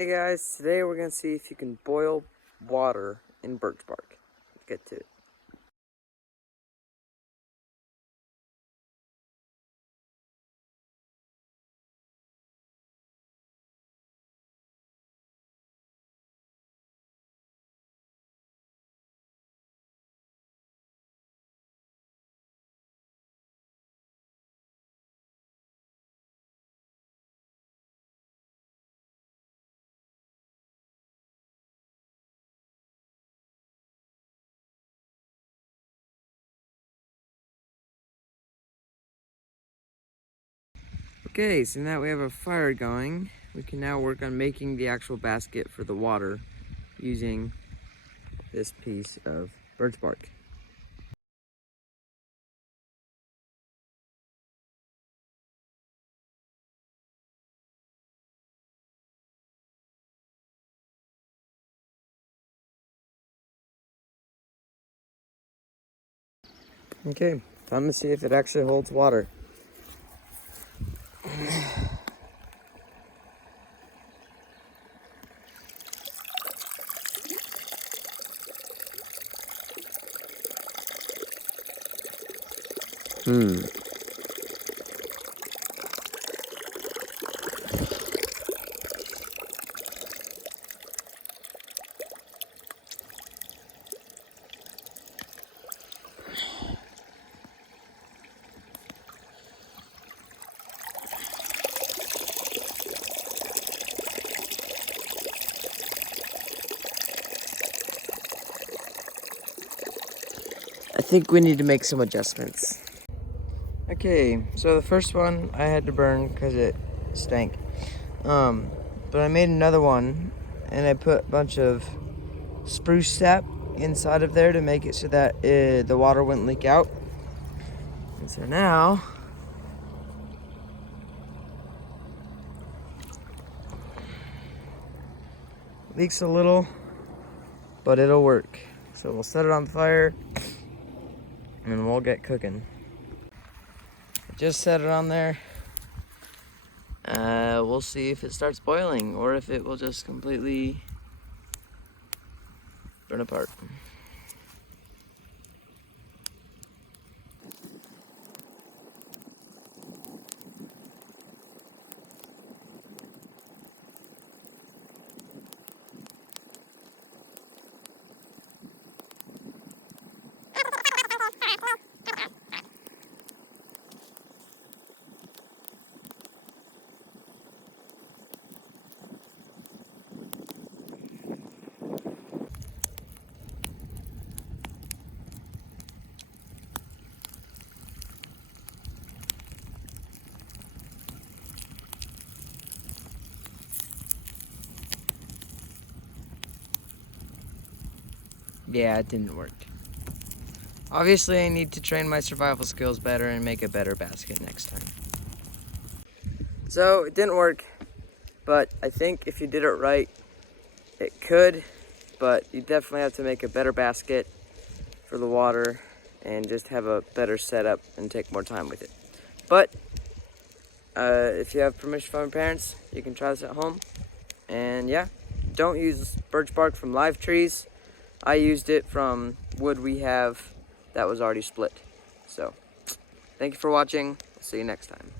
Hey guys, today we're going to see if you can boil water in birch bark. Let's get to it. Okay, so now we have a fire going. We can now work on making the actual basket for the water using this piece of birch bark. Okay, time to see if it actually holds water. I think we need to make some adjustments. Okay, so the first one I had to burn because it stank. But I made another one and I put a bunch of spruce sap inside of there to make it so that the water wouldn't leak out. And so now leaks a little, but it'll work. So we'll set it on fire and we'll get cooking. Just set it on there. We'll see if it starts boiling or if it will just completely burn apart. Yeah, it didn't work. Obviously, I need to train my survival skills better and make a better basket next time. So, it didn't work, but I think if you did it right, it could, but you definitely have to make a better basket for the water and just have a better setup and take more time with it. But, if you have permission from your parents, you can try this at home. And yeah, don't use birch bark from live trees. I used it from wood we have that was already split. So, thank you for watching. See you next time.